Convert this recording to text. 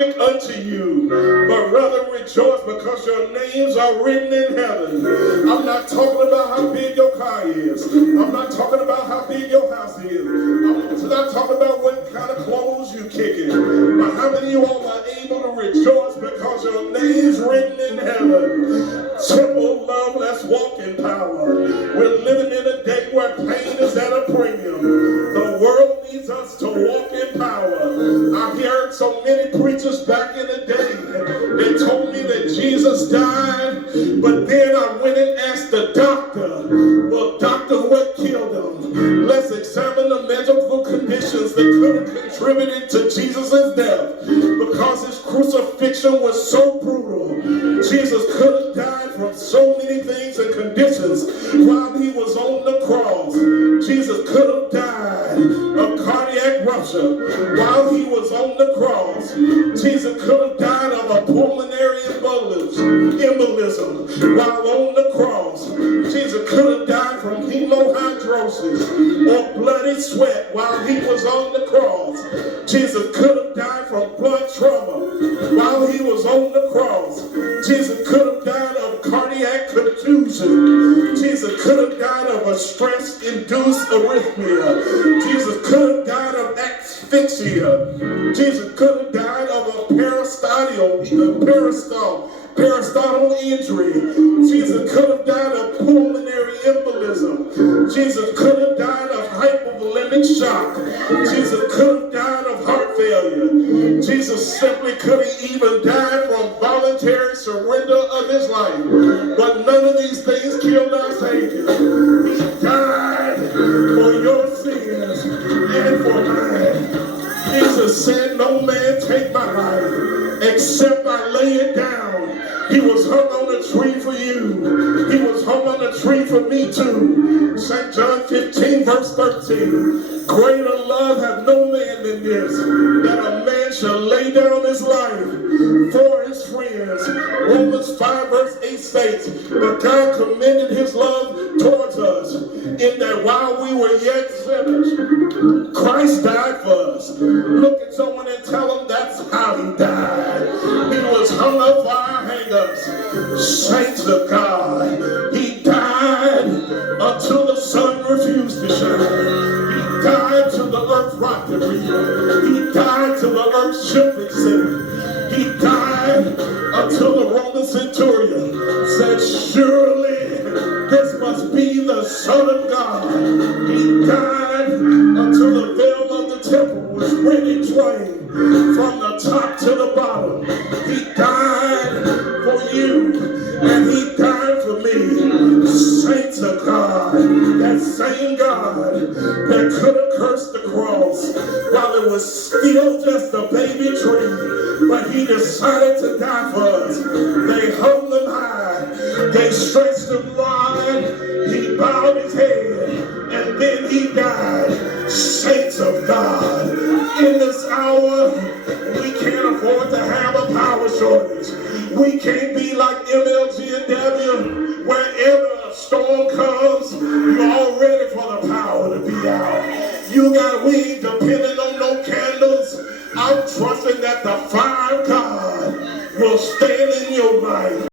unto you, but rather rejoice because your names are written in heaven. I'm not talking about how big your car is. I'm not talking about how big your house is. I'm not talking about what kind of clothes you kicking. But how many of you all are able to rejoice because your name's written in heaven? Simple love, let's walk in power. We're living in a day where pain is at a premium. The world needs us to walk in power. I've heard so many preachers back in the day. They told me that Jesus died, but then I went and asked the doctor, well, doctor, what killed him? Let's examine the medical conditions that could have contributed to Jesus' death, because his crucifixion was so brutal. Jesus could have died from so many things and conditions while he was on the cross. Jesus could have died of cardiac rupture while he was on the cross. Jesus could have died of a pulmonary embolism while on the cross. Jesus could have died from hemorrhagitis or bloody sweat while he was on the cross. Jesus could have died from blood trauma while he was on the cross. Jesus could have died of cardiac contusion. Jesus could have died of a stress-induced arrhythmia. Jesus could have died of asphyxia. Jesus could have died of a peristomal injury. Jesus could have died of pulmonary embolism. Jesus could have died of hypovolemic shock. Jesus could have died of heart failure. Jesus simply could have even died from voluntary surrender of his life. But none of these things killed our Savior. He died for your sins and for mine. Jesus said, no man take my life except I lay it down. He was hung on a tree for you. He was hung on a tree for me too. St. John 15 verse 13. Greater love hath no man than this, that a man shall lay down his life for his friends. Romans 5 verse 8 states, but God commended his love towards us, in that while we were yet sinners, Christ died for us. Look at someone and tell them that's how he died. He was hung up for our hang-ups. Saints of God, he died until the sun refused to shine. He died till the earth rocked and reeled. He died till the earth shook and said. He died until the Roman centurion said, surely this must be the Son of God. He died until the veil of the temple was rent in twain from the top to the bottom. He died for you, and he died for me. Saints of God, that same God that could have cursed the cross while it was still just a baby tree, but he decided to die for us. They hung him high, they stretched him wide, he bowed his head, and then he died. Saints of God, in this hour, we can't afford to have a power shortage. We can't be like MLG and W, wherever a storm comes, you're all ready for the power to be out. We ain't depending on no candles. I'm trusting that the fire